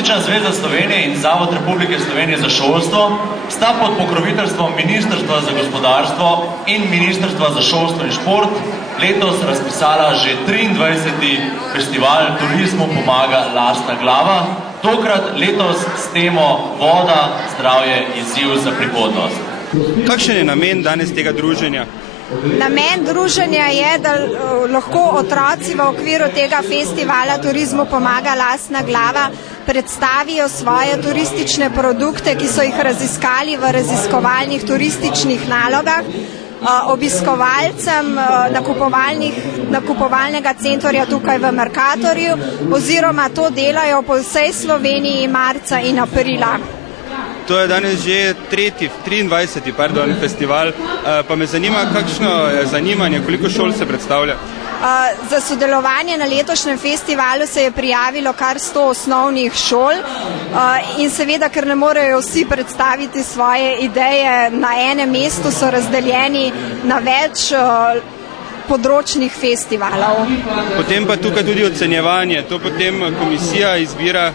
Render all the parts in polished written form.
Turistična zveza Slovenije in Zavod Republike Slovenije za šolstvo sta pod pokroviteljstvom Ministrstva za gospodarstvo in Ministrstva za šolstvo in šport letos razpisala že 23. festival Turizmu pomaga lastna glava, tokrat letos s temo Voda, zdravje, izziv za prihodnost. Kakšen je namen danes tega druženja? Namen druženja je, da lahko otroci v okviru tega festivala Turizmu pomaga lastna glava predstavijo svoje turistične produkte, ki so jih raziskali v raziskovalnih turističnih nalogah, obiskovalcem nakupovalnega centra tukaj v Mercatorju, oziroma to delajo po vsej Sloveniji marca in aprila. To je danes že 23. festival, pa me zanima, kakšno je zanimanje, koliko šol se predstavlja? Za sodelovanje na letošnjem festivalu se je prijavilo kar 100 osnovnih šol in seveda, ker ne morejo vsi predstaviti svoje ideje na enem mestu, so razdeljeni na več področnih festivalov. Potem pa tukaj tudi ocenjevanje, to potem komisija izbira.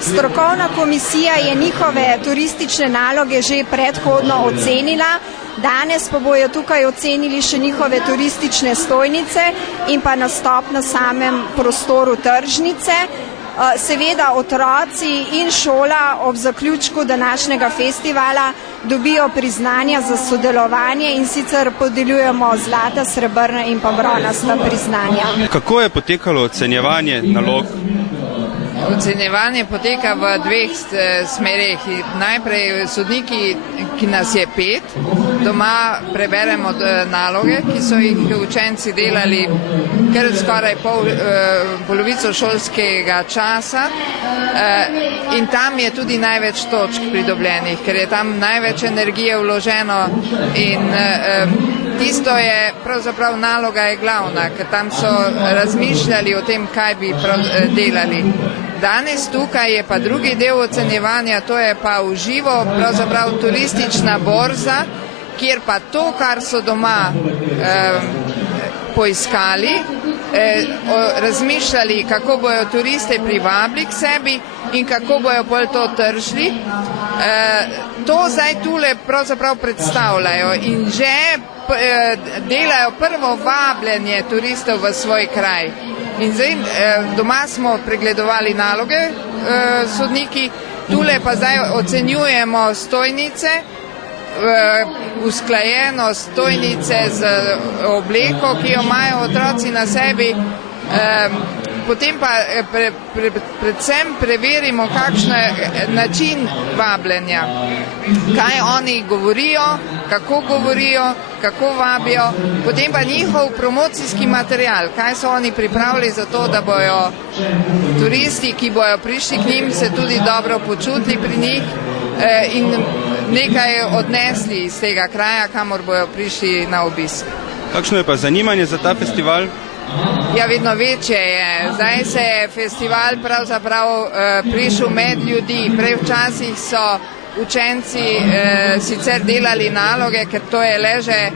Strokovna komisija je njihove turistične naloge že predhodno ocenila, danes pa bojo tukaj ocenili še njihove turistične stojnice in pa nastop na samem prostoru tržnice. Seveda otroci in šola ob zaključku današnjega festivala dobijo priznanja za sodelovanje in sicer podeljujemo zlata, srebrna in pa bronasta priznanja. Kako je potekalo ocenjevanje nalog? Ocenjevanje poteka v dveh smerih. Najprej sodniki, ki nas je 5, doma preberemo naloge, ki so jih učenci delali kar skoraj polovico šolskega časa in tam je tudi največ točk pridobljenih, ker je tam največ energije vloženo in tisto je pravzaprav naloga je glavna, ker tam so razmišljali o tem, kaj bi delali. Danes tukaj je pa drugi del ocenjevanja, to je pa v živo, pravzaprav turistična borza, kjer pa to, kar so doma poiskali, razmišljali, kako bojo turiste privabili k sebi in kako bojo bolj to tržili. To zdaj tule pravzaprav predstavljajo in že delajo prvo vabljenje turistov v svoj kraj. In zdaj doma smo pregledovali naloge sodniki, tule pa zdaj ocenjujemo stojnice, usklajenost stojnice z obleko, ki jo imajo otroci na sebi, potem pa predvsem preverimo, kakšen je način vabljenja, kaj oni govorijo, kako vabijo, potem pa njihov promocijski material, kaj so oni pripravili za to, da bojo turisti, ki bojo prišli k njim, se tudi dobro počutili pri njih in nekaj odnesli iz tega kraja, kamor bojo prišli na obisk. Kakšno je pa zanimanje za ta festival? Ja, vedno večje je. Zdaj se je festival pravzaprav prišel med ljudi. Prej včasih so učenci sicer delali naloge, ker to je le že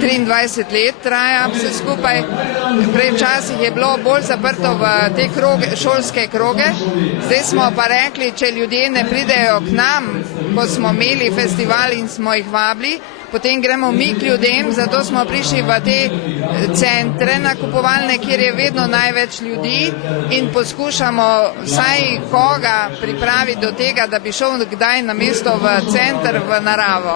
23 let traja vse skupaj. Prej včasih je bilo bolj zaprto v te šolske kroge. Zdaj smo pa rekli, če ljudje ne pridejo k nam, ko smo imeli festival in smo jih vabili, potem gremo mi k ljudem, zato smo prišli v te centre nakupovalne, kjer je vedno največ ljudi in poskušamo vsaj koga pripraviti do tega, da bi šel kdaj na mesto v center, v naravo.